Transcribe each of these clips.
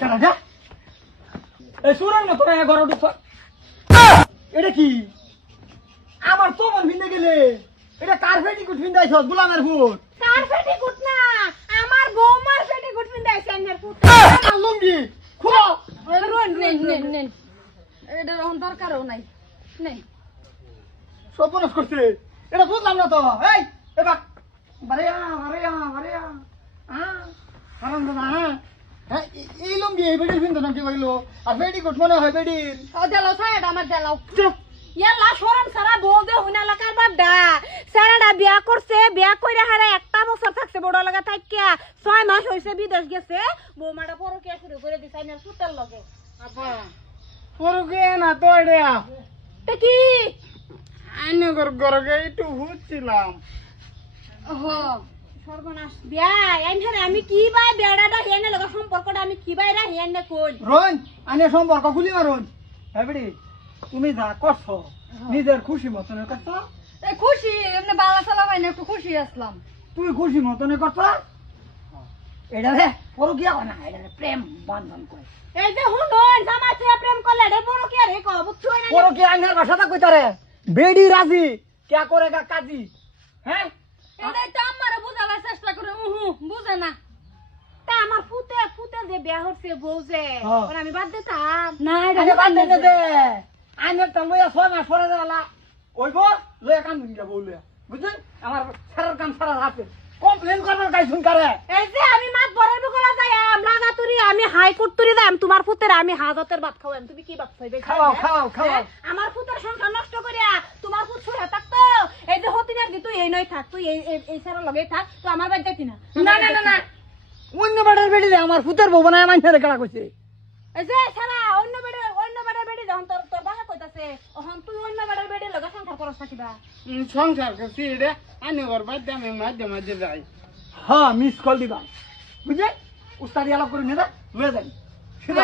কেনা যা এই সুরের মতো ঘর ঢুক এটা কি আমার তো মন ভিন্দে গেলে এটা কার পেটিকুট ভিন্দাইছ গোলামের ফুট কার পেটিকুট না আমার বৌমার পেটিকুট পিন্দাইছে আমার ফুট আমার লুঙ্গি খুলো নেন এটা রহন দরকারও নাই নেই সপনস করছে এটা বুঝলাম না তো এই এবার বারেয়া হারাম দাদা হ্যাঁ এই লুঙ্গি এই বেডির ভিন্দো নাকি কইলো আর পেটিকুট মনে হয় বেডির ও দেলাও ছায়াটা আমার দেলাও চুপ ইয়াল্লা শরম সারা বউ দে হুনা লাকার বাড্ডা সারাটা বিয়া করছে বিয়া কইরা হারা একটা বছর থাকছে বড় লাগা থাকিয়া 6 মাস হইছে বিদেশ গেছে বৌমাটা পরকিয়া শুরু করে দিছে আমার সুতের লগে আপা পরকে না তো এটা তে কি আইনে গরগে একটু বুঝছিলাম ওহো সর্বনাশ বিয়া এনহারে আমি কি বাই বেড়াটা হেনে লগা সম্পর্কটা আমি কি বাইরা হেনে কই রোন আইনে সম্পর্ক খুলি মারুন হ্যাঁ বেডি তুমি যা করছো নিজের খুশি মতনে করছো এ খুশি এমনি বালা সালা বাইনা একটু খুশি আসলাম তুই খুশি মতনে করছো এটা রে পরকিয়া হয় না এটা প্রেম বন্ধন করে এই যে হুনন জামাই থেকে প্রেম করলে রে পরকিয়া রে কো বুঝছো না পরকিয়া আইনের ভাষাটা কইতারে বেডি রাজি क्या करेगा काजी हैं এটাই তো আমারে বুঝাবার চেষ্টা করে বুঝে না তা আমার ফুতে যে বিয়া হচ্ছে বউ যে ওর আমি বাদ দিতাম না আরে বাদ দে দে আইনে তো লইয়া 6 মাস পরে দেলা ওইগো লইয়া কাম দিন যাব লইয়া বুঝছেন আমার সারার কাম সারা হাতে কমপ্লেন করবার কাই শুন করে এই যে আমি মাত বড় বকলা যাই লাগা তুরি আমি হাইকোর্ট তুরি দাম তোমার ফুতের আমি হাজতের ভাত খাওয়াম তুমি কি ভাত খাইবে খাও আমার ফুতের সংসার নষ্ট করিয়া তোমার ফুত ছুড়া থাকতো এই যে হতিনার দি তুই এই নই থাক তুই এই সারা লগেই থাক তো আমার বাড়ি যাইতি না না অন্য বাড়ির বেডি আমার ফুতের বউ বানায় মাইনারে কাটা কইছে এই যে সারা অন্য বাড়ির বেড়ি যখন তোর বাসা কইতাছে ওহন তুই অন্য বাড়ির বেড়ি লগা সংসার করছ থাকিবা সংসার করছি রে আনে ওর বাড়িতে আমি মাঝে যাই হ্যাঁ মিস কল দিবা বুঝলে উস্তাদি আলাপ করে নিয়ে লয়ে যাই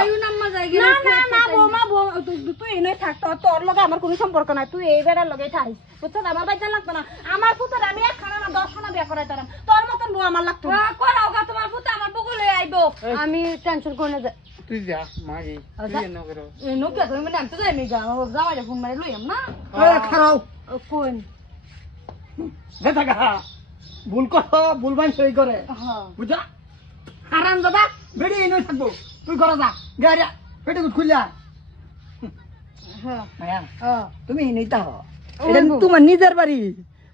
আয়ু নাম্মা যাইগে না বৌমা তুই এনে থাক তোর লগে আমার কোনো সম্পর্ক নাই তুই এই বেড়ার লগে থাকিস বুঝছ আমার বাইতে লাগতো না আমার পুত্র আমি একখানা না 10 খানা বিয়া করাইতাম তোর মতন বউ আমার লাগতো করাও গা তোমার পুত্র আমার বগলে আইবো আমি টেনশন করে না তুই যা মাগি তুই এনে করো এই নোকে তুমি মানে আমি তো যাই মিগা জামাইটা ফোন মারি লইম না খারাও কোন দেখা গা ভুল করো ভুল বান সই করে বুঝা হারাম দাদা বেড়ি এনে থাকবো তুই করো যা গাড়ি পেটে খুললা হ্যাঁ তুমি নিতা এটা তোমার নিজের বাড়ি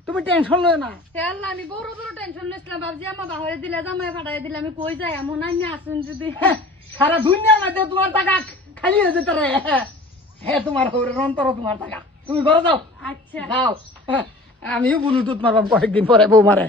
তুমি টেনশন লয় না আল্লাহ আমি বড় টেনশন নিছিলাম বাবজি আমা বাহিরে দিলে জামাই ফাটাই দিলে আমি কই যাই এমন আইনি আসুন যদি সারা দুনিয়ার মধ্যে তোমার টাকা খালি হয়ে যেতে রে হ্যাঁ তোমার অন্তর তোমার টাকা তুমি ঘরে যাও আচ্ছা যাও আমিও ব্লুটুথ মারবাম কয়েকদিন পরে বউ মারে